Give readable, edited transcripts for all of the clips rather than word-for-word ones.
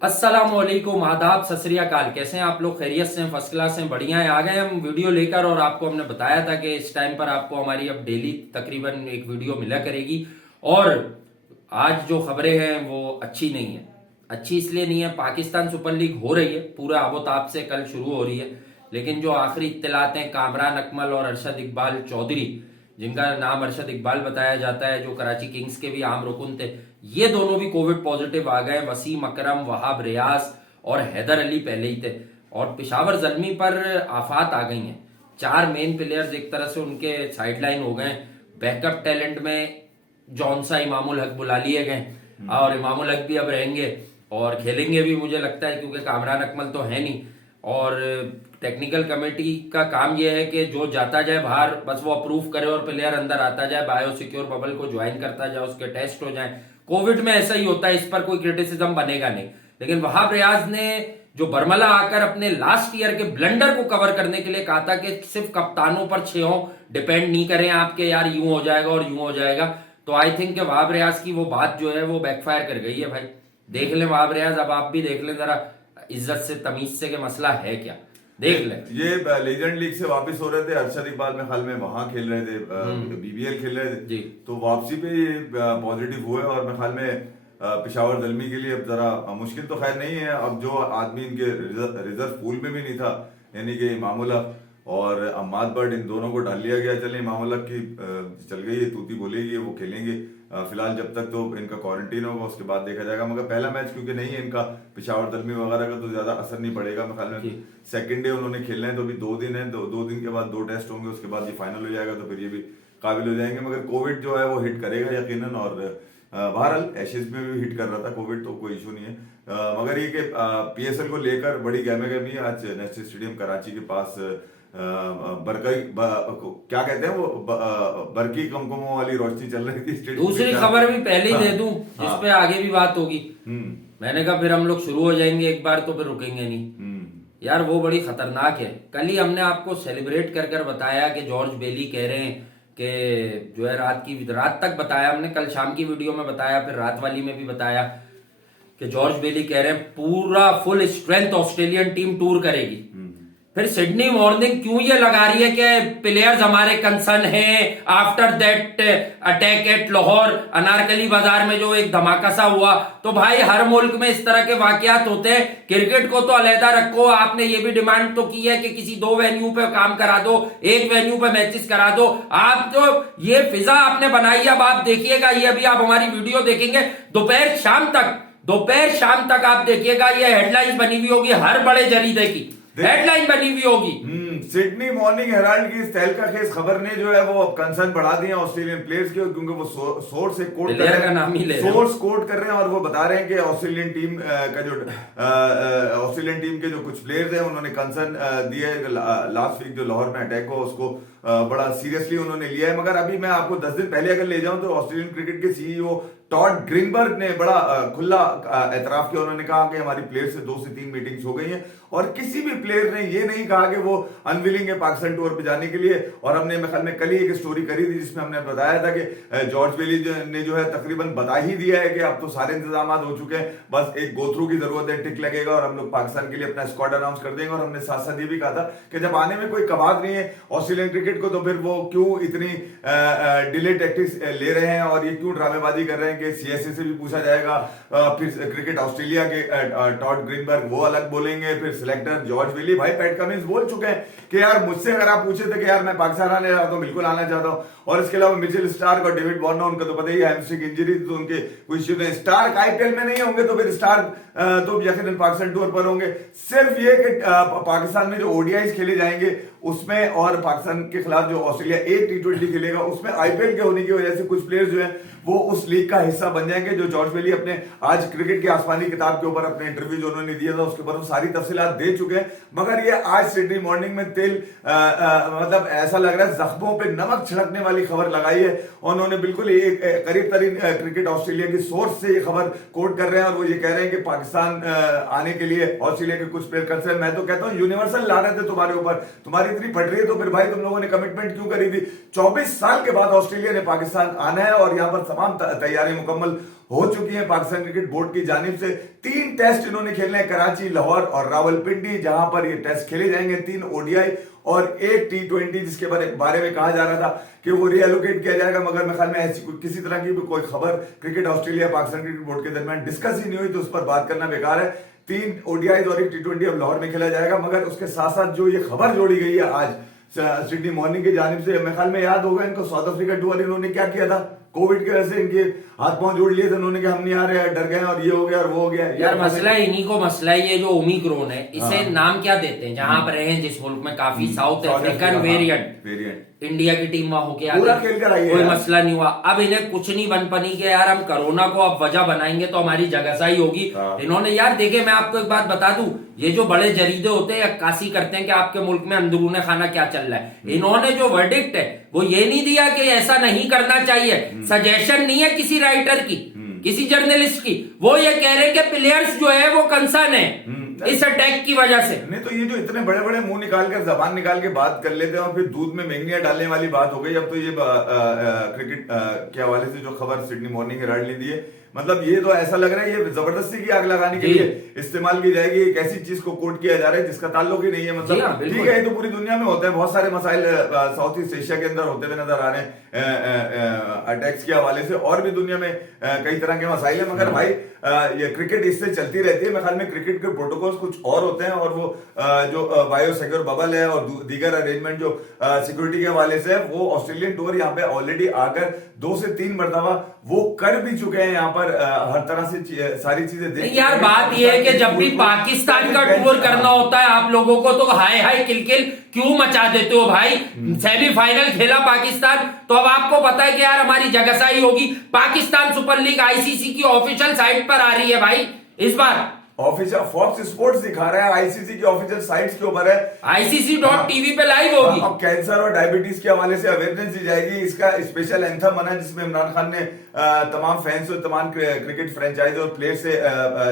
अस्सलामुअलैकुम, आदाब, सत श्री अकाल। कैसे हैं आप लोग? खैरियत से हैं? फर्स्ट क्लास हैं? बढ़िया है। आ गए हम वीडियो लेकर और आपको हमने बताया था कि इस टाइम पर आपको हमारी अब डेली तकरीबन एक वीडियो मिला करेगी। और आज जो खबरें हैं वो अच्छी नहीं है। अच्छी इसलिए नहीं है, पाकिस्तान सुपर लीग हो रही है, पूरा आबोताब से कल शुरू हो रही है, लेकिन जो आखिरी इत्तलात हैं कामरान अकमल और अरशद इकबाल चौधरी, जिनका नाम अरशद इकबाल बताया जाता है, जो कराची किंग्स के भी आम रुकन थे, ये दोनों भी कोविड पॉजिटिव आ गए। वसीम अकरम, वहाब रियाज और हैदर अली पहले ही थे। और पेशावर जल्मी पर आफात आ गई हैं। 4 मेन प्लेयर्स एक तरह से उनके साइडलाइन हो गए। बैकअप टैलेंट में जॉनसा, इमामुल हक बुला लिए गए और इमामुल हक भी अब रहेंगे और खेलेंगे भी, मुझे लगता है, क्योंकि कामरान अकमल तो है नहीं। और टेक्निकल कमेटी का काम यह है कि जो जाता जाए बाहर बस वो अप्रूव करे और प्लेयर अंदर आता जाए, बायो सिक्योर बबल को ज्वाइन करता जाए, उसके टेस्ट हो जाए। कोविड में ऐसा ही होता है, इस पर कोई क्रिटिसिज्म बनेगा नहीं। लेकिन वहाब रियाज ने जो बरमला आकर अपने लास्ट ईयर के ब्लंडर को कवर करने के लिए कहा था कि सिर्फ कप्तानों पर 6 डिपेंड नहीं करें आपके, यार यूं हो जाएगा और यूं हो जाएगा, तो आई थिंक कि वहाब रियाज की वो बात जो है वो बैकफायर कर गई है। भाई देख लें वहाब रियाज, अब आप भी देख लें जरा, इज्जत से तमीज से, कि मसला है क्या, देख ले। ये लेजेंड लीग से वापस हो रहे थे, अरशद इकबाल में हाल में वहां खेल रहे थे, बीबीएल खेल रहे थे जी। तो वापसी पे पॉजिटिव हुए और मैं ख्याल में पेशावर दलमी के लिए अब जरा मुश्किल तो खैर नहीं है। अब जो आदमी इनके रिजर्व पूल में भी नहीं था, यानी कि इमामुल हक और अम्माद बट, इन दोनों को डाल लिया गया। चले इमामुल हक की चल गई है, तूती बोलेगी, वो खेलेंगे फिलहाल जब तक तो इनका क्वारंटीन होगा, उसके बाद देखा जाएगा। मगर पहला मैच क्योंकि नहीं है इनका पेशावर दलमी वगैरह का, तो ज्यादा असर नहीं पड़ेगा। मैं ख्याल में सेकंड डे उन्होंने खेलना है, तो अभी 2 दिन है, 2 दिन के बाद 2 टेस्ट होंगे, उसके बाद ये फाइनल हो जाएगा, तो फिर ये भी काबिल हो जाएंगे। मगर कोविड जो है वो हिट करेगा यकीनन, और बहरहाल एशेज में भी हिट कर रहा था कोविड, तो कोई इशू नहीं है। मगर ये कि पीएसएल को लेकर बड़ी गहमागहमी है। आज नेशनल स्टेडियम कराची के पास क्या कहते हैं वो बरकी कमकमों वाली रोशनी चल रही थी। दूसरी खबर भी पहले ही दे दूं, जिस पे आगे भी बात होगी। मैंने कहा फिर हम लोग शुरू हो जाएंगे एक बार तो फिर रुकेंगे नहीं। यार वो बड़ी खतरनाक है। कल ही हमने आपको सेलिब्रेट कर कर बताया कि जॉर्ज बेली कह रहे हैं कि जो है रात तक बताया हमने, कल शाम की वीडियो में बताया, फिर रात वाली में भी बताया कि जॉर्ज बेली कह रहे हैं पूरा full strength Australian team tour करेगी। फिर सिडनी मॉर्निंग क्यों ये लगा रही है कि प्लेयर्स हमारे कंसर्न हैं after that attack eight Lahore, Anarkali बाजार में जो एक धमाका सा हुआ। तो भाई हर मुल्क में इस तरह के वाकयात होते हैं, क्रिकेट को तो अलहदा रखो। आपने ये भी डिमांड तो की है कि किसी 2 वेन्यू पे काम करा दो, 1 वेन्यू पे मैचेस करा दो। आप जो ये फिजा आपने बनाई, अब आप देखिएगा, ये अभी आप हमारी वीडियो देखेंगे दोपहर शाम तक आप देखिएगा, ये हेडलाइंस बनी हुई होगी, हर बड़े जरीदे की हेडलाइन बनी हुई होगी। सिडनी मॉर्निंग हेराल्ड की इस तहलका-खेज खबर ने जो है वो कंसर्न बढ़ा दिया ऑस्ट्रेलियन प्लेयर्स के, क्योंकि वो सोर्स से कोट कर रहे हैं, सोर्स कोट कर रहे हैं और वो बता रहे हैं कि ऑस्ट्रेलियन टीम के जो कुछ प्लेयर्स हैं उन्होंने कंसर्न दिए। लास्ट वीक जो लाहौर में अटैक हुआ उसको बड़ा सीरियसली उन्होंने लिया है। मगर अभी मैं आपको 10 दिन पहले अगर ले जाऊं तो ऑस्ट्रेलियन क्रिकेट के सीईओ टॉड ग्रीनबर्ग ने बड़ा खुला एतराफ किया। उन्होंने कहा कि हमारी प्लेयर से 2 से 3 मीटिंग्स हो गई हैं और किसी भी प्लेयर ने ये नहीं कहा कि वो अनविलिंग है पाकिस्तान टूर पे जाने के लिए। और हमने ख्याल में कल ही एक स्टोरी करी थी जिसमें हमने बताया था कि जॉर्ज बेली ने जो है तकरीबन बता ही दिया है कि अब तो सारे इंतजाम हो चुके हैं, बस एक गो थ्रू की जरूरत है, टिक लगेगा और हम लोग पाकिस्तान के लिए अपना स्क्वाड अनाउंस कर देंगे। और हमने साथ साथ ये भी कहा था कि जब आने में कोई कबाद नहीं है ऑस्ट्रेलियन क्रिकेट को, तो फिर वो क्यों इतनी डिले टैक्टिक्स ले रहे हैं और ये क्यों ड्रामेबाजी कर रहे हैं कि सीएसए से भी पूछा जाएगा। फिर क्रिकेट ऑस्ट्रेलिया के टॉड ग्रीनबर्ग वो अलग बोलेंगे, फिर सिलेक्टर जॉर्ज बेली, भाई पैट कमिंस बोल चुके हैं कि यार मुझसे अगर आप पूछे थे कि यार मैं पाकिस्तान आने चाहता हूं, बिल्कुल आना चाहता हूं। और इसके अलावा मिचेल स्टार्क और डेविड वार्नर, उनका तो पता ही है हैमस्ट्रिंग इंजरी, तो उनके कोई इश्यू नहीं। स्टार्क आईपीएल में नहीं होंगे तो फिर स्टार्क तो यकीनन पाकिस्तान टूर पर होंगे। सिर्फ ये कि पाकिस्तान में जो ओडीआईज खेले जाएंगे उसमें और पाकिस्तान के खिलाफ जो ऑस्ट्रेलिया एक T20 खेलेगा उसमें आईपीएल के होने की वजह से कुछ प्लेयर्स जो है वो उस लीग का हिस्सा बन जाएंगे। जो जॉर्ज बेली अपने आज क्रिकेट की आसमानी किताब के ऊपर अपने इंटरव्यू जो उन्होंने दिया था उसके ऊपर वो सारी तफसीलात दे चुके हैं। मगर ये आज सिडनी मॉर्निंग में मतलब ऐसा लग रहा है जख्मों पे नमक छिड़कने वाली खबर लगाई है। उन्होंने बिल्कुल एक करीब तरीन क्रिकेट ऑस्ट्रेलिया की सोर्स से ये खबर कोट कर रहे हैं और वो ये कह रहे हैं कि पाकिस्तान आने के लिए ऑस्ट्रेलिया के कुछ प्लेयर कंसर्न। मैं तो कहता हूं यूनिवर्सल ला रहे थे तुम्हारे ऊपर, तुम्हारी इतनी फट रही है तो फिर भाई तुम लोगों ने कमिटमेंट क्यों करी थी? 24 साल के बाद ऑस्ट्रेलिया ने पाकिस्तान आना है और यहां पर तमाम तैयारी मुकम्मल हो चुकी है पाकिस्तान क्रिकेट बोर्ड की जानिब से। 3 टेस्ट इन्होंने खेलने हैं, कराची, लाहौर और रावलपिंडी, जहां पर ये टेस्ट खेले जाएंगे। 3 ओडीआई और 1 T20, जिसके बारे में कहा जा रहा था कि वो रिएलोकेट किया जाएगा, मगर मेरे ख्याल में ऐसी किसी तरह की भी कोई खबर cricket Australia Pakistan cricket board के दरमियान डिस्कस ही नहीं हुई, तो उस पर बात करना बेकार है। 3 ओडीआई और 1 T20 अब लाहौर में खेला जाएगा। मगर उसके साथ साथ जो ये खबर जोड़ी गई है आज सिडनी मॉर्निंग की जानिब से, मेरे ख्याल में याद होगा इनको साउथ अफ्रीका टूर इन्होंने क्या किया था, कोविड की वजह से इनके हाथ पांव जोड़ लिए थे उन्होंने कि हम नहीं आ रहे, डर गए और ये हो गया और वो हो गया। यार मसला इन्हीं को मसला है, ये जो ओमिक्रॉन है इसे नाम क्या देते हैं, जहां पर रहे जिस मुल्क में काफी साउथ अफ्रीकन वेरिएंट, इंडिया की टीम वहां होके पूरा खेल कर आई है, कोई मसला नहीं हुआ। अब इन्हें कुछ नहीं बन पनी के यार हम कोरोना को अब वजह बनाएंगे तो हमारी जगहसाई होगी। इन्होंने यार देखे, मैं आपको एक बात बता दूं, ये जो बड़े जरीदे होते हैं अक्कासी करते हैं कि आपके मुल्क में अंदरूने खाना क्या चल रहा है, इन्होंने जो वर्डिक्ट है वो ये नहीं दिया कि ऐसा नहीं करना चाहिए, सजेशन नहीं है किसी राइटर की, किसी जर्नलिस्ट की, वो ये कह रहे कि प्लेयर्स जो है वो कंसर्न है इस अटैक की वजह से। नहीं तो ये जो इतने बड़े बड़े मुंह निकाल कर जबान निकाल के बात कर लेते हैं और फिर दूध में महंगियां डालने वाली बात हो गई। अब तो ये क्रिकेट के हवाले से जो खबर सिडनी मॉर्निंग हेराल्ड ने दी है, मतलब ये तो ऐसा लग रहा है ये जबरदस्ती की आग लगाने के लिए इस्तेमाल की जाएगी। एक ऐसी चीज को कोट किया जा रहा है जिसका ताल्लुक ही नहीं है। मतलब ठीक है, ये तो पूरी दुनिया में होता है, बहुत सारे मसाइल साउथ ईस्ट एशिया के अंदर होते हुए नजर आ रहे हैं अटैक्स के हवाले से, और भी दुनिया में कई तरह के मसाइल है। मगर भाई ये क्रिकेट इससे चलती रहती है। मेरे ख्याल में क्रिकेट के प्रोटोकॉल्स कुछ और होते हैं, और वो जो बायो सिक्योर बबल है और दीगर अरेंजमेंट जो सिक्योरिटी के हवाले से है, वो ऑस्ट्रेलियन टूर यहाँ पे ऑलरेडी आकर 2 से 3 मरतबा वो कर भी चुके हैं। यहाँ पर हर तरह से सारी चीजें देख यार बात यह है कि जब भी पाकिस्तान का टूर करना होता है आप लोगों को तो हाय हाय किलकिल क्यों मचा देते हो भाई। सेमीफाइनल खेला पाकिस्तान, तो अब आपको पता है कि यार हमारी जगहसाई होगी। पाकिस्तान सुपर लीग आईसीसी की ऑफिशियल साइट पर आ रही है भाई इस बार, ऑफिशियल फॉक्स स्पोर्ट्स दिखा रहा है, आईसीसी की ऑफिशियल साइट्स के ऊपर है, ICC.tv पे लाइव होगी। अब कैंसर और डायबिटीज के हवाले से अवेयरनेस दी जाएगी। इसका स्पेशल एंथम बना है जिसमें इमरान खान ने तमाम फैंस और तमाम क्रिकेट फ्रेंचाइज और प्लेयर से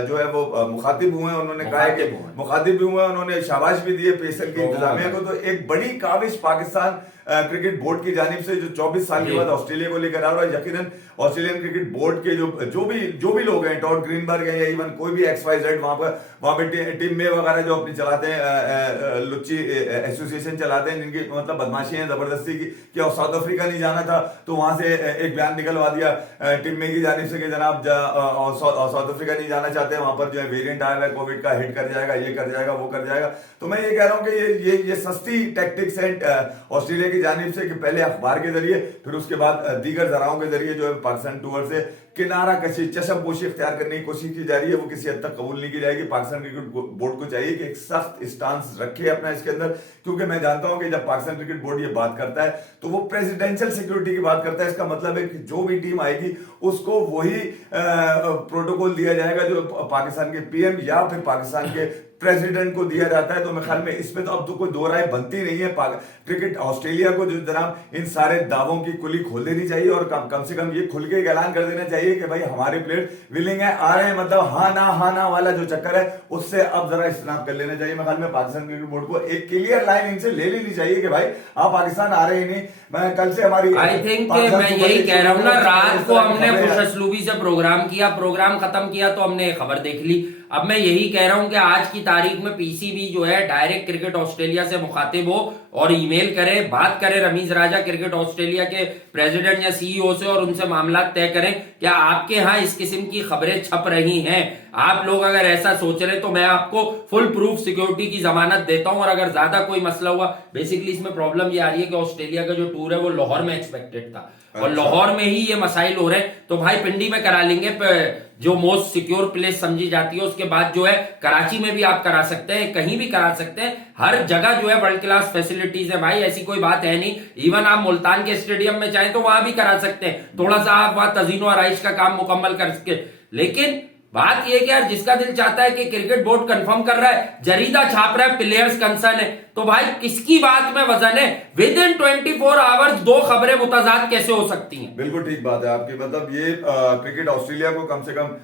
जो है वो मुखातिब हुए हैं। उन्होंने कहा है कि मुखातिब भी हुए हैं, उन्होंने शाबाश भी दी है पेसर की इंतजामिया को। तो एक बड़ी काविश पाकिस्तान क्रिकेट बोर्ड की जानिब से जो 24 साल के बाद ऑस्ट्रेलिया को लेकर आ रहा है। यकीनन ऑस्ट्रेलियन क्रिकेट बोर्ड के जो भी लोग हैं, टॉड ग्रीनबर्ग है या इवन कोई भी XYZ वहां पे टीम में वगैरह जो अपनी चलाते हैं, लुच्ची एसोसिएशन चलाते हैं, जिनकी मतलब बदमाशी है जबरदस्ती की कि साउथ अफ्रीका नहीं जाना था तो वहां से एक बयान निकलवा दिया टीम में की जानिब से कि जनाब साउथ अफ्रीका नहीं जाना चाहते, वहां पर जो है वेरिएंट आया है कोविड का, हिट कर जाएगा, ये कर जाएगा, वो कर जाएगा। तो मैं ये कह रहा हूं कि ये सस्ती टैक्टिक्स है ऑस्ट्रेलिया की जानिब से कि पहले अखबार के जरिए फिर उसके बाद दीगर जराओं के जरिए जो है पाकिस्तान टूर से किनारा कशी, चशमपोशी इख्तियार करने की कोशिश की जा रही है। वो किसी हद तक कबूल नहीं की जाएगी। पाकिस्तान क्रिकेट बोर्ड को चाहिए कि एक सख्त स्टांस रखे अपना इसके अंदर, क्योंकि मैं जानता हूं कि जब पाकिस्तान क्रिकेट बोर्ड ये बात करता है तो वो प्रेसिडेंशियल सिक्योरिटी की बात करता है। इसका मतलब है कि जो भी टीम आएगी उसको वही प्रोटोकॉल दिया जाएगा जो पाकिस्तान के PM या फिर पाकिस्तान के प्रेसिडेंट को दिया जाता है। तो मेरे ख्याल में इसमें तो अब तो कोई दो राय बनती नहीं है। क्रिकेट ऑस्ट्रेलिया को जो जनाब इन सारे दावों की कुली खोल देनी चाहिए और कम से कम ये खुल के ऐलान कर देना चाहिए कि भाई हमारे प्लेयर विलिंग है, आ रहे हैं, मतलब हाँ ना वाला जो चक्कर है उससे अब जरा इस्तेमाल कर लेना चाहिए। मेरे ख्याल में पाकिस्तान क्रिकेट बोर्ड को एक क्लियर लाइन इनसे ले लेनी चाहिए कि भाई आप पाकिस्तान आ रहे ही नहीं। मैं कल से हमारी आई थिंक मैं यही कह रहा हूँ ना, रात को हमने खुशअस्लूबी से प्रोग्राम किया, प्रोग्राम खत्म किया तो हमने खबर देख ली। अब मैं यही कह रहा हूं कि आज की तारीख में PCB जो है डायरेक्ट क्रिकेट ऑस्ट्रेलिया से मुखातिब हो और ईमेल करे, बात करे रमीज राजा क्रिकेट ऑस्ट्रेलिया के प्रेसिडेंट या CEO से और उनसे मामला तय करें। क्या आपके यहाँ इस किस्म की खबरें छप रही हैं? आप लोग अगर ऐसा सोच रहे तो मैं आपको फुल प्रूफ सिक्योरिटी की जमानत देता हूं। और अगर ज्यादा कोई मसला हुआ, बेसिकली इसमें प्रॉब्लम ये आ रही है कि ऑस्ट्रेलिया का जो टूर है वो लाहौर में एक्सपेक्टेड था और लाहौर में ही ये मसाइल हो रहे हैं, तो भाई पिंडी में करा लेंगे, जो मोस्ट सिक्योर प्लेस समझी जाती है। उसके बाद जो है कराची में भी आप करा सकते हैं, कहीं भी करा सकते हैं, हर जगह जो है वर्ल्ड क्लास फैसिलिटीज है भाई, ऐसी कोई बात है नहीं। इवन आप मुल्तान के स्टेडियम में चाहें तो वहां भी करा सकते हैं, थोड़ा सा आप वहां तजीनो आराइश का काम मुकम्मल करके। लेकिन बात यह कि यार जिसका दिल चाहता है कि क्रिकेट बोर्ड कंफर्म कर रहा है, जरीदा छाप रहा है, प्लेयर्स कंसर्न है, तो भाई किसकी बात में वजन है? विद इन 24 आवर्स 2 खबरें मुतजाद कैसे हो सकती हैं? बिल्कुल ठीक बात है आपकी। मतलब ये क्रिकेट ऑस्ट्रेलिया को कम से कम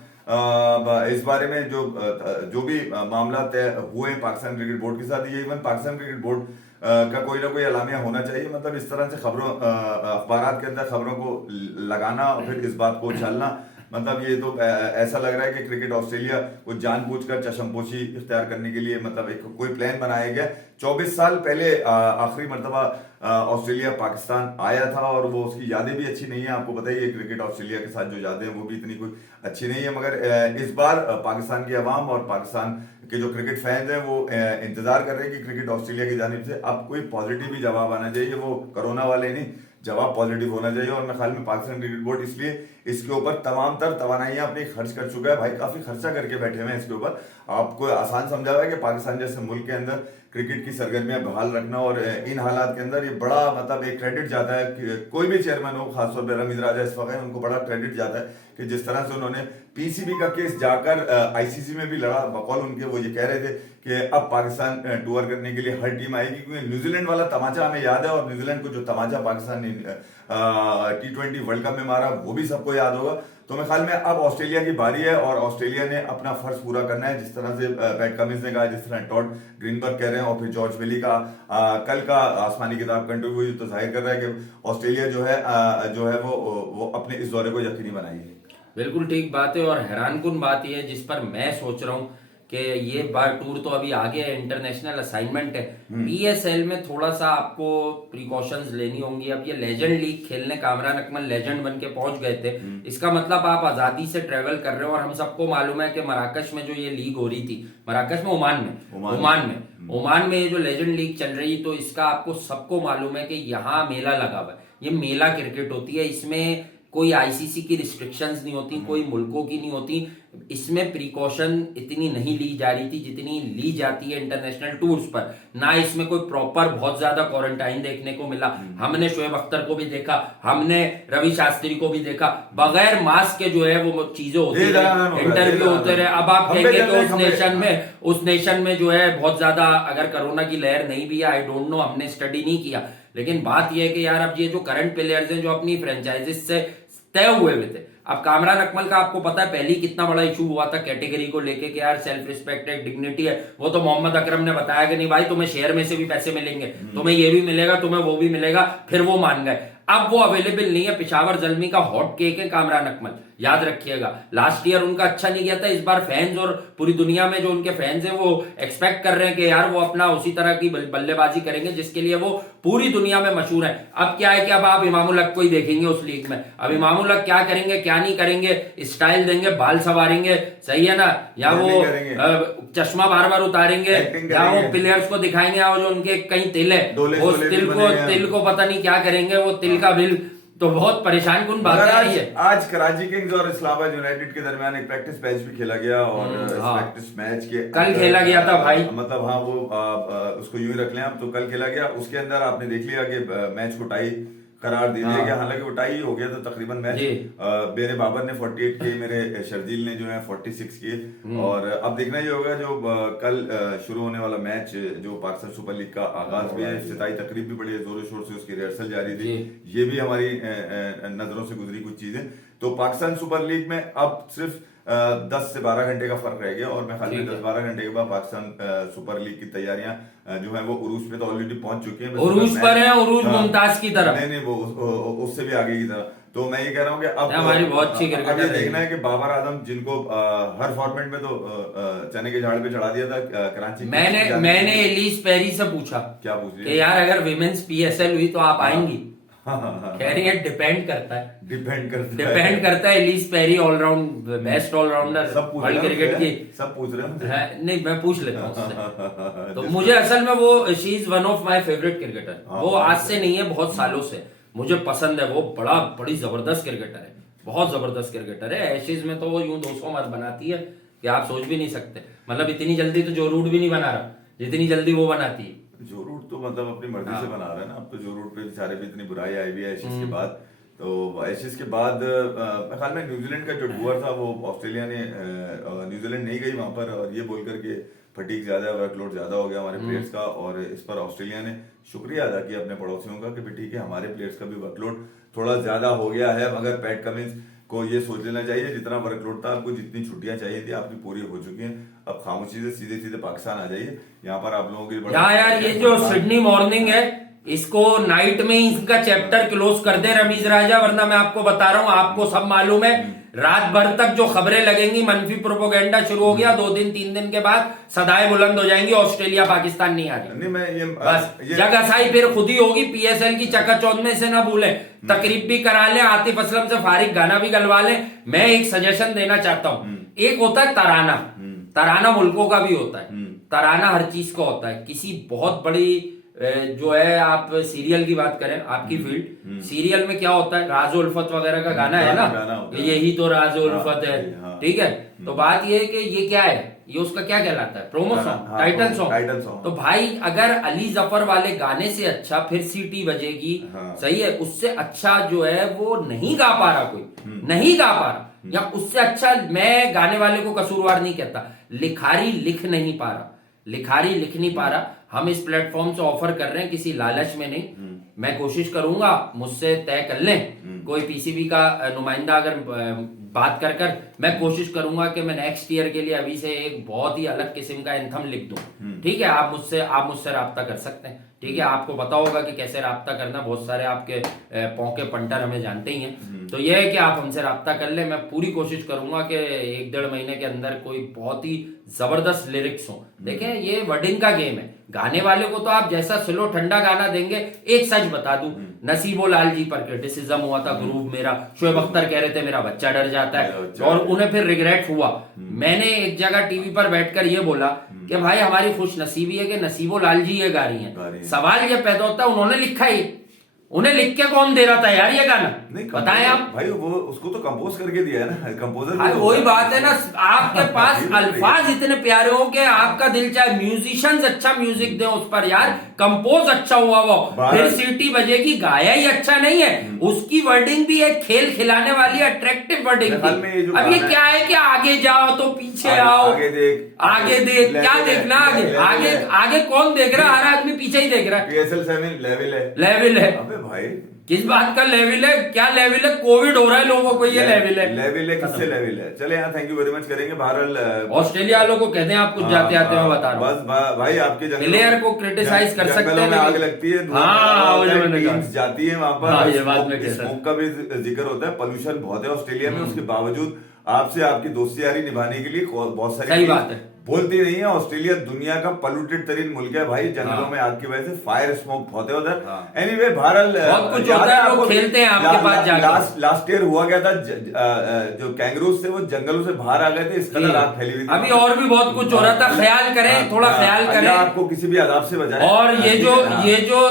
इस बारे में जो भी मामला तय हुए हैं पाकिस्तान क्रिकेट बोर्ड के साथ, ये इवन पाकिस्तान क्रिकेट बोर्ड का कोई ना कोई अलामिया होना चाहिए। मतलब इस तरह से खबरों अखबारात के अंदर खबरों को लगाना और फिर इस बात को उछालना मतलब ये तो ऐसा लग रहा है कि क्रिकेट ऑस्ट्रेलिया को जानबूझकर चशमपोशी इख्तियार करने के लिए मतलब एक कोई प्लान बनाया गया। 24 साल पहले आखिरी मर्तबा ऑस्ट्रेलिया पाकिस्तान आया था और वो उसकी यादें भी अच्छी नहीं है। आपको पता ही है क्रिकेट ऑस्ट्रेलिया के साथ जो यादें हैं वो भी इतनी कोई अच्छी नहीं है। मगर इस बार पाकिस्तान की आवाम और पाकिस्तान के जो क्रिकेट फैंस हैं वो इंतजार कर रहे हैं कि क्रिकेट ऑस्ट्रेलिया की जानिब से अब कोई पॉजिटिव ही जवाब आना चाहिए, वो कोरोना वाले नहीं, जवाब पॉजिटिव होना चाहिए। और मैं ख्याल में पाकिस्तान क्रिकेट बोर्ड इसलिए इसके ऊपर तमाम तर तवानाइयां अपनी खर्च कर चुका है। भाई काफी खर्चा करके बैठे हुए हैं इसके ऊपर। आपको आसान समझा हुआ है कि पाकिस्तान जैसे मुल्क के अंदर क्रिकेट की सरगर्मियां बहाल रखना और इन हालात के अंदर ये बड़ा मतलब एक क्रेडिट जाता है कि कोई भी चेयरमैन हो, खासतौर पर रमीज राजा इस वक्त है, उनको बड़ा क्रेडिट जाता है कि जिस तरह से उन्होंने पीसीबी का केस जाकर आईसीसी में भी लड़ा। बकौल उनके वो ये कह रहे थे कि अब पाकिस्तान टूर करने के लिए हर टीम आएगी, क्योंकि न्यूजीलैंड वाला तमाचा हमें याद है और न्यूजीलैंड को जो तमाचा पाकिस्तान ने T20 वर्ल्ड कप में मारा वो भी सबको याद होगा। तो मैं ख्याल में अब ऑस्ट्रेलिया की बारी है और ऑस्ट्रेलिया ने अपना फर्ज पूरा करना है, जिस तरह से पैट कमिंस ने कहा, जिस तरह टॉड ग्रीनबर्ग कह रहे हैं और फिर जॉर्ज बेली का कल का आसमानी किताब कंट्रीब्यूट तो जाहिर कर रहा है कि ऑस्ट्रेलिया जो है वो अपने इस दौरे को यकीनी बनाएगी। बिल्कुल ठीक बात है। और हैरानकुन बात यह है जिस पर मैं सोच रहा हूँ कि ये बार टूर तो अभी आगे है, इंटरनेशनल असाइनमेंट है, पीएसएल में थोड़ा सा आपको प्रिकॉशंस लेनी होंगी। अब ये लेजेंड लीग खेलने कामरान अकमल लेजेंड बन के पहुंच गए थे, इसका मतलब आप आजादी से ट्रेवल कर रहे हो। और हम सबको मालूम है कि मराकश में जो ये लीग हो रही थी, मराकश में ओमान में ये जो लेजेंड लीग चल रही, तो इसका आपको सबको मालूम है कि यहाँ मेला लगा हुआ है। ये मेला क्रिकेट होती है, इसमें कोई आईसीसी की रिस्ट्रिक्शंस नहीं होती, कोई मुल्कों की नहीं होती। इसमें प्रिकॉशन इतनी नहीं ली जा रही थी जितनी ली जाती है इंटरनेशनल टूर्स पर। ना इसमें कोई प्रॉपर बहुत ज्यादा क्वारंटाइन देखने को मिला। हमने शोएब अख्तर को भी देखा, हमने रवि शास्त्री को भी देखा, बगैर मास्क के जो है वो चीजें होती रहे, इंटरव्यू होते रहे। अब आप कहेंगे कि उस नेशन में जो है बहुत ज्यादा अगर कोरोना की लहर नहीं भी है, आई डोंट नो, हमने स्टडी नहीं किया। लेकिन बात यह है कि यार अब ये जो करंट प्लेयर्स हैं जो अपनी फ्रेंचाइजीज से तय हुए थे, अब कामरान अकमल का आपको पता है पहले कितना बड़ा इशू हुआ था कैटेगरी को लेके कि यार सेल्फ रिस्पेक्ट है, डिग्निटी है। वो तो मोहम्मद अकरम ने बताया कि नहीं भाई तुम्हें शेयर में से भी पैसे मिलेंगे, तुम्हें ये भी मिलेगा, तुम्हें वो भी मिलेगा, फिर वो मान गए। अब वो अवेलेबल नहीं है। पिशावर जल्मी का हॉट केक है कामरान अकमल, याद रखिएगा। लास्ट ईयर उनका अच्छा नहीं गया था, इस बार फैंस और पूरी दुनिया में जो उनके फैंस हैं वो एक्सपेक्ट कर रहे हैं कि यार वो अपना उसी तरह की बल्लेबाजी करेंगे जिसके लिए वो पूरी दुनिया में मशहूर है। अब क्या है कि अब आप इमामुल हक को ही देखेंगे उस लीग में। अब इमामुल हक क्या करेंगे क्या नहीं करेंगे, स्टाइल देंगे, बाल सवारेंगे, सही है ना, या वो चश्मा बार बार उतारेंगे, या वो प्लेयर्स को दिखाएंगे और जो उनके कहीं तिल है उस तिल को पता नहीं क्या करेंगे, वो तिल का बिल। तो बहुत परेशान कुन बात आ रही है। आज कराची किंग्स और इस्लामाबाद यूनाइटेड के दरमियान एक प्रैक्टिस मैच भी खेला गया और प्रैक्टिस मैच के कल खेला गया था भाई, मतलब हाँ वो उसको यूं ही रख लें आप, तो कल खेला गया। उसके अंदर आपने देख लिया कि मैच को टाई करार दे दिया गया, हालांकि वो टाई हो गया था तकरीबन मैच। मेरे बाबर ने 48 किए, मेरे शर्जील ने जो है 46 किए। और अब देखना ये होगा जो कल शुरू होने वाला मैच जो पाकिस्तान सुपर लीग का आगाज भी है, इफ्तिताई तकरीब भी बड़ी जोरों शोर से उसकी रिहर्सल जारी थी, ये भी हमारी नजरों से गुजरी कुछ चीजें। तो पाकिस्तान सुपर लीग में अब सिर्फ 10 से 12 घंटे का फर्क रह गया और मैं ख्याल में 10-12 घंटे के बाद पाकिस्तान सुपर लीग की तैयारियां जो है वो उरूज पे तो ऑलरेडी पहुंच चुकी हैं। उरूज पर है, उरूज मुमताज की तरफ नहीं वो उससे भी आगे की तरफ। तो मैं ये कह रहा हूँ कि अब हमारी बहुत अच्छी क्रिकेट ये देखना है कि बाबर आजम जिनको हर फॉर्मेट में तो चने के झाड़ पे चढ़ा दिया था कराची। मैंने एलिस पेरी से पूछा, क्या पूछ रही है यार अगर विमेंस पीएसएल हुई तो आप आएंगी? कह रही है डिपेंड करता है Ellyse Perry all round best allrounder world cricket की, सब पूछ रहे हैं। नहीं मैं पूछ लेता हूँ उससे। तो मुझे असल में वो she is one of my favourite cricketer. वो आज से नहीं है, बहुत सालों से मुझे पसंद है। वो बड़ी जबरदस्त क्रिकेटर है, बहुत जबरदस्त क्रिकेटर है। एशेज में तो वो यूं 200 मार बनाती है कि आप सोच भी नहीं सकते। मतलब इतनी जल्दी तो जो रूट भी नहीं बना रहा जितनी जल्दी वो बनाती है। जो रूट तो मतलब अपनी मर्जी से बना रहा है ना। अब तो जो रूट पे बेचारे भी इतनी बुराई आई भी है एशेज के बाद। तो एशेज के बाद ख्याल में न्यूजीलैंड का जो टूर था वो ऑस्ट्रेलिया ने न्यूजीलैंड नहीं गई वहां पर और ये बोल करके फटीक ज्यादा, वर्कलोड ज्यादा हो गया हमारे प्लेयर्स का। और इस पर ऑस्ट्रेलिया ने शुक्रिया अदा किया अपने पड़ोसियों का कि ठीक है हमारे प्लेयर्स का भी वर्कलोड थोड़ा ज्यादा हो गया है, मगर पैट कमिंस को ये सोच लेना चाहिए जितना वर्कलोड था आपको, जितनी छुट्टियां चाहिए थी आपकी पूरी हो चुकी हैं। अब खामोशी से सीधे सीधे पाकिस्तान आ जाइए, यहाँ पर आप लोगों के लिए यार ये जो सिडनी मॉर्निंग है इसको नाइट में ही इसका चैप्टर क्लोज कर दे रमीज राजा, वरना मैं आपको बता रहा हूं, आपको सब मालूम है, रात भर तक जो खबरें लगेंगी, मनफी प्रोपोगेंडा शुरू हो गया, 2 दिन 3 दिन के बाद सदाएं बुलंद हो जाएंगी, ऑस्ट्रेलिया पाकिस्तान नहीं आ रही। नहीं, मैं ये बस जगहसाई फिर खुद ही होगी। पीएसएल की चकाचौंध में से ना भूलें, तकरीब भी करा लें, आतिफ असलम से फारिग गाना भी गलवा लें। मैं एक सजेशन देना चाहता हूं, एक होता है तराना, तराना मुल्कों का भी होता है, तराना हर चीज का होता है। किसी बहुत बड़ी जो है, आप सीरियल की बात करें, आपकी फील्ड सीरियल में क्या होता है, राज उल्फत वगैरह का गाना है ना, यही तो राज उल्फत है, ठीक है। तो बात ये है कि ये क्या है, ये उसका क्या कहलाता है, प्रोमो सॉन्ग, टाइटल सॉन्ग। तो भाई अगर अली जफर वाले गाने से अच्छा फिर सीटी बजेगी, सही है, उससे अच्छा जो है वो नहीं गा पा रहा कोई, नहीं गा पा रहा, या उससे अच्छा, मैं गाने वाले को कसूरवार नहीं कहता, लिखारी लिख नहीं पा रहा, लिखारी लिख नहीं पा रहा। हम इस प्लेटफॉर्म से ऑफर कर रहे हैं, किसी लालच में नहीं। मैं कोशिश करूंगा, मुझसे तय कर लें कोई पीसीबी का नुमाइंदा, अगर बात कर मैं कोशिश करूंगा कि मैं नेक्स्ट ईयर के लिए अभी से एक बहुत ही अलग किस्म का एंथम लिख दूं, ठीक है। आप मुझसे राब्ता कर सकते हैं, ठीक है। आपको पता होगा कि कैसे राब्ता करना, बहुत सारे आपके पौके पंटर हमें जानते ही हैं। तो यह है कि आप हमसे राब्ता कर ले, मैं पूरी कोशिश करूंगा कि 1-1.5 महीने के अंदर कोई बहुत ही जबरदस्त लिरिक्स हो। देखें, ये वर्डिंग का गेम है, गाने वाले को तो आप जैसा स्लो ठंडा गाना देंगे। एक सच बता दूं, नसीबो लाल जी पर क्रिटिसिज्म हुआ था, ग्रुप मेरा, शोएब अख्तर कह रहे थे मेरा बच्चा डर जाता है, और उन्हें फिर रिग्रेट हुआ। मैंने एक जगह टीवी पर बैठकर ये बोला कि भाई हमारी खुश नसीबी है कि नसीबो लाल जी ये गा रही हैं। सवाल ये पैदा होता है, उन्होंने लिखा ही, उन्हें लिख के कौन दे रहा था यार ये गाना, बताएं आप भाई। वो उसको तो कंपोज करके दिया है ना, कंपोजर। भाई वही बात है ना, आपके पास अल्फाज इतने प्यारे हो कि आपका दिल चाहे म्यूजिशियंस अच्छा म्यूजिक दे उस पर, यार कंपोज अच्छा हुआ वो, फिर सीटी बजेगी, गाया ही अच्छा नहीं है, उसकी वर्डिंग भी एक खेल खिलाने वाली अट्रैक्टिव वर्डिंग थी। अब ये क्या है कि आगे जाओ तो पीछे आओ, आगे देख, क्या देखना आगे, आगे आगे कौन देख रहा है, हर आदमी पीछे ही देख रहा है। PSL 7 लेवल है भाई, किस बात का लेवल है, क्या लेवल है, कोविड हो रहा है लोगों को, ये लेवल है, किससे लेवल है। चले यहाँ, थैंक यू वेरी मच करेंगे। बहरहाल ऑस्ट्रेलिया वालों को कहते हैं आप कुछ जाते आते मैं बता रहा हूँ, बस भाई आपके प्लेयर को क्रिटिसाइज कर सकते हैं, आग लगती है, टीम्स जाती है वहां पर, स्मोक का भी जिक्र होता है, पोल्यूशन बहुत है ऑस्ट्रेलिया में, उसके बावजूद आपसे आपकी दोस्ती यारी निभाने के लिए बहुत सारी, सही बात है, बोलती नहीं है। ऑस्ट्रेलिया दुनिया का पोल्यूटेड तरीन मुल्क है भाई, जंगलों में आग की वजह से फायर स्मोक बहुत है उधर। एनीवे, बहरहाल बहुत कुछ होता है, लोग खेलते हैं आपके पास जाकर। लास्ट ईयर हुआ गया था, जो कैंगरूज थे वो जंगलों से बाहर आ गए थे, इस कदर आग फैली हुई थी। अभी और भी बहुत कुछ हो रहा था, ख्याल करें, थोड़ा ख्याल करें, आपको किसी भी अदाब से बचाए। और ये जो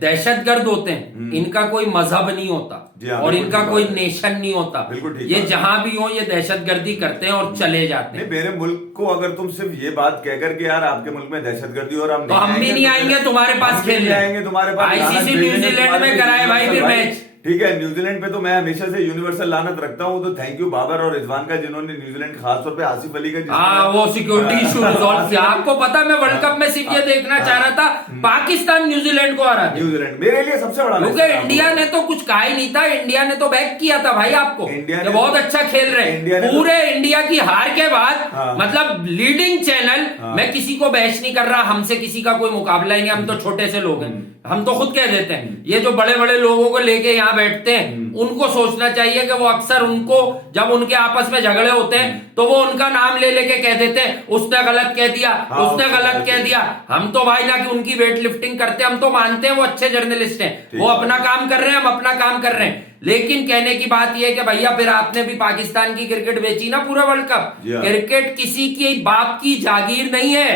दहशतगर्द होते हैं, इनका कोई मजहब नहीं होता, और इनका कोई नेशन नहीं होता, बिल्कुल ठीक। ये जहां भी हो ये दहशतगर्दी करते हैं और चले जाते हैं। मेरे मुल्क को अगर तुम सिर्फ ये बात कहकर के यार आपके मुल्क में दहशतगर्दी और हम भी नहीं आएंगे तुम्हारे पास खेलने, आएंगे तुम्हारे पास, आईसीसी न्यूजीलैंड में कराए भाई फिर मैच, ठीक है। न्यूजीलैंड पे तो मैं हमेशा से यूनिवर्सल लानत रखता हूँ, तो थैंक यू बाबर और रिजवान का, जिन्होंने न्यूजीलैंड खासतौर पे आसिफ अली का वो सिक्योरिटी इशू रिजॉल्व किया। आपको पता, मैं वर्ल्ड कप में सिर्फ ये देखना चाह रहा था, पाकिस्तान न्यूजीलैंड को हरा, न्यूजीलैंड मेरे लिए सबसे बड़ा, क्योंकि इंडिया ने तो कुछ कहा ही नहीं था, इंडिया ने तो बैक किया था भाई आपको, इंडिया ने बहुत अच्छा खेल रहे पूरे इंडिया की हार के बाद, मतलब लीडिंग चैनल, मैं किसी को बहस नहीं कर रहा, हमसे किसी का कोई मुकाबला ही नहीं, हम तो छोटे से लोग हैं, हम तो खुद कह देते हैं। ये जो बड़े बड़े लोगों को लेके यहाँ बैठते हैं, उनको सोचना चाहिए कि वो अक्सर उनको, जब उनके आपस में झगड़े होते हैं तो वो उनका नाम ले लेके कह देते हैं उसने गलत कह दिया, उसने गलत कह दिया। हम तो भाई ना कि उनकी वेट लिफ्टिंग करते, हम तो मानते हैं वो अच्छे जर्नलिस्ट हैं, वो अपना काम कर रहे हैं, हम अपना काम कर रहे हैं। लेकिन कहने की बात यह है कि भैया फिर आपने भी पाकिस्तान की क्रिकेट बेची ना पूरा वर्ल्ड कप। क्रिकेट किसी की बाप की जागीर नहीं है,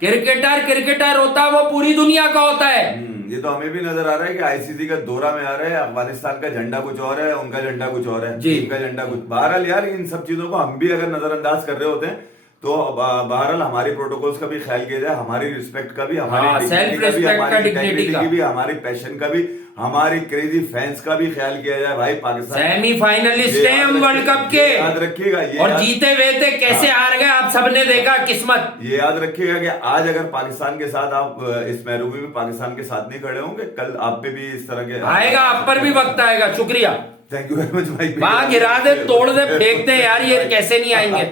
क्रिकेटर होता है वो पूरी दुनिया का होता है। ये तो हमें भी नजर आ रहा है कि आईसीसी का दौरा में आ रहा है, अफगानिस्तान का झंडा कुछ और है, उनका झंडा कुछ और है, इनका झंडा कुछ। बहरहाल यार, इन सब चीजों को हम भी अगर नजरअंदाज कर रहे होते हैं तो बहरहाल हमारी प्रोटोकॉल्स का भी ख्याल किया जाए, हमारी रिस्पेक्ट का भी, हमारी डिग्निटी का भी, हमारी पैशन का भी, हमारी क्रेजी फैंस का भी ख्याल किया जाए। भाई पाकिस्तान सेमीफाइनलिस्ट हैं हम वर्ल्ड कप के, याद रखिएगा ये, और जीते हुए थे, कैसे हार गए आप सबने देखा, किस्मत। ये याद रखिएगा कि आज अगर पाकिस्तान के साथ आप इस महरूमी में पाकिस्तान के साथ नहीं खड़े होंगे, कल आप पे भी इस तरह के आएगा, आप पर भी वक्त आएगा। शुक्रिया, थैंक यू वेरी मच भाई। वहां गिरा दे, तोड़ दे, फेंक दे यार, ये कैसे नहीं आएंगे।